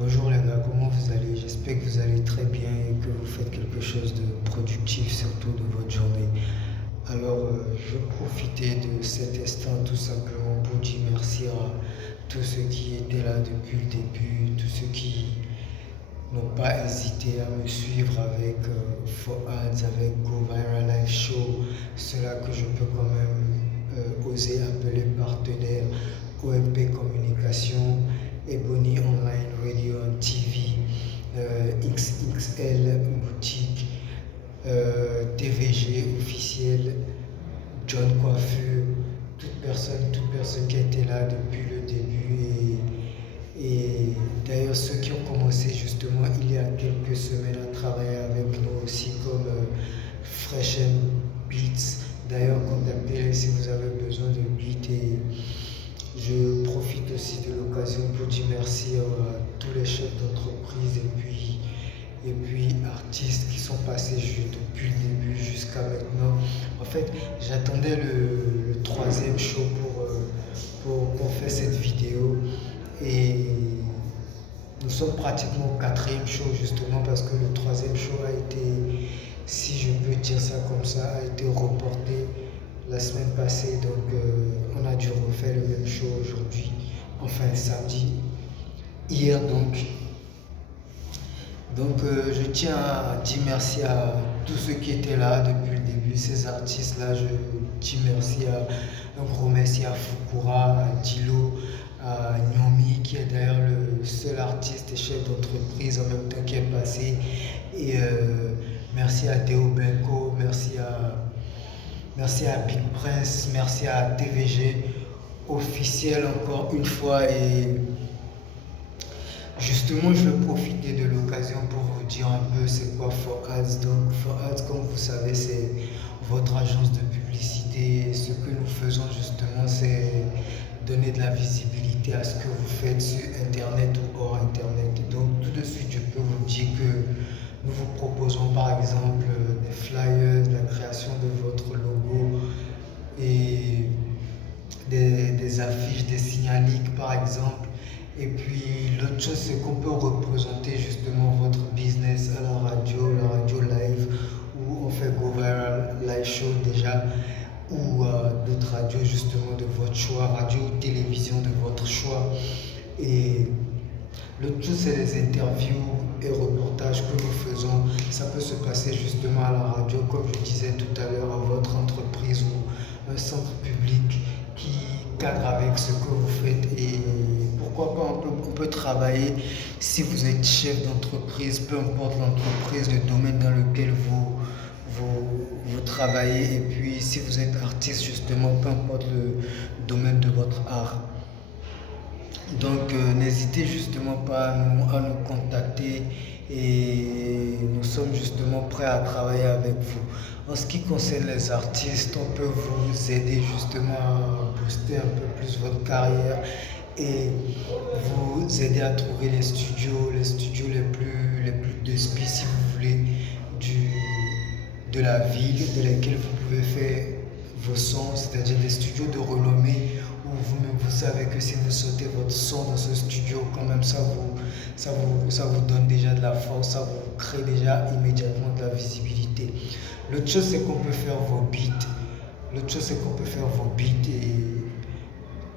Bonjour les gars, comment vous allez? J'espère que vous allez très bien et que vous faites quelque chose de productif surtout de votre journée. Je vais profiter de cet instant tout simplement pour dire merci à tous ceux qui étaient là depuis le début, tous ceux qui n'ont pas hésité à me suivre avec Ads, avec Go Viral Live Show, ceux-là que je peux quand même oser appeler partenaires, OMP Communication, Ebony Online Radio and TV, XXL Boutique, TVG officiel, John Coiffure, toute personne qui a été là depuis le début et d'ailleurs ceux qui ont commencé justement il y a quelques semaines à travailler avec nous aussi comme Fresh Beats. D'ailleurs contactez-les si vous avez besoin de beats et je profite aussi de l'occasion pour dire merci à tous les chefs d'entreprise et puis artistes qui sont passés depuis le début jusqu'à maintenant. En fait, j'attendais le troisième show pour faire cette vidéo et nous sommes pratiquement au quatrième show justement parce que le troisième show a été, si je peux dire ça comme ça, a été reporté la semaine passée. Donc on a dû refaire le même show aujourd'hui, enfin samedi, hier donc. Je tiens à dire merci à tous ceux qui étaient là depuis le début, ces artistes-là. Je dis merci un gros merci à Fukura, à Dilo, à Nyomi qui est d'ailleurs le seul artiste et chef d'entreprise en même temps qui est passé. Et merci à Théo Benko, merci à Big Prince, merci à TVG officiel encore une fois et justement, je vais profiter de l'occasion pour vous dire un peu c'est quoi 4Ads. Donc, 4Ads, comme vous savez, c'est votre agence de publicité. Ce que nous faisons justement, c'est donner de la visibilité à ce que vous faites sur Internet ou hors Internet. Donc, tout de suite, je peux vous dire que nous vous proposons par exemple des flyers, la création de votre logo et des affiches, des signaliques par exemple. Et puis l'autre chose, c'est qu'on peut représenter justement votre business à la radio live, où on fait Go Viral Live Show déjà, ou d'autres radios justement de votre choix, radio ou télévision de votre choix. Et l'autre chose, c'est les interviews et reportages que nous faisons. Ça peut se passer justement à la radio, comme je disais tout à l'heure, à votre entreprise ou un centre public qui cadre avec ce que vous faites. Et pourquoi pas, on peut travailler si vous êtes chef d'entreprise, peu importe l'entreprise, le domaine dans lequel vous travaillez. Et puis si vous êtes artiste, justement, peu importe le domaine de votre art. Donc n'hésitez justement pas à nous contacter et nous sommes justement prêts à travailler avec vous. En ce qui concerne les artistes, on peut vous aider justement à booster un peu plus votre carrière et vous aider à trouver les studios les plus de speed si vous voulez de la ville dans lesquels vous pouvez faire vos sons, c'est-à-dire des studios de renommée où vous-même vous savez que si vous sautez votre son dans ce studio, quand même ça vous donne déjà de la force, ça vous crée déjà immédiatement de la visibilité. L'autre chose c'est qu'on peut faire vos beats. Et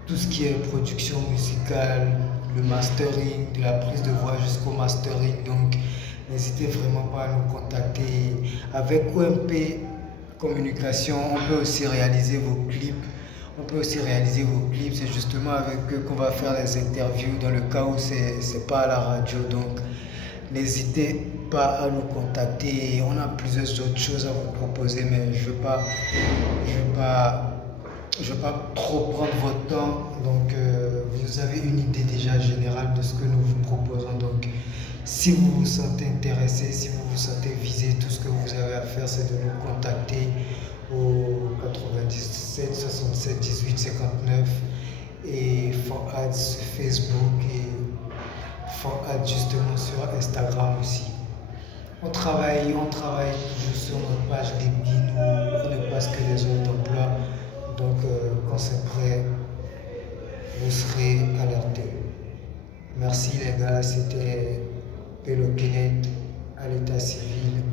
tout ce qui est production musicale, le mastering, de la prise de voix jusqu'au mastering. Donc n'hésitez vraiment pas à nous contacter. Avec OMP Communication, on peut aussi réaliser vos clips. C'est justement avec eux qu'on va faire les interviews dans le cas où c'est pas à la radio. Donc n'hésitez pas à nous contacter. On a plusieurs autres choses à vous proposer, mais je vais pas trop prendre votre temps. Donc vous avez une idée déjà générale de ce que nous vous proposons. Donc si vous vous sentez intéressé, si vous vous sentez visé, tout ce que vous avez à faire, c'est de nous contacter au 97 67 18 59 et 4Ads sur Facebook et 4Ads justement sur Instagram aussi. On travaille toujours sur notre page LinkedIn où on ne passe que les offres d'emploi. Donc quand c'est prêt, vous serez alerté. Merci les gars, c'était Peloquinette à l'état civil.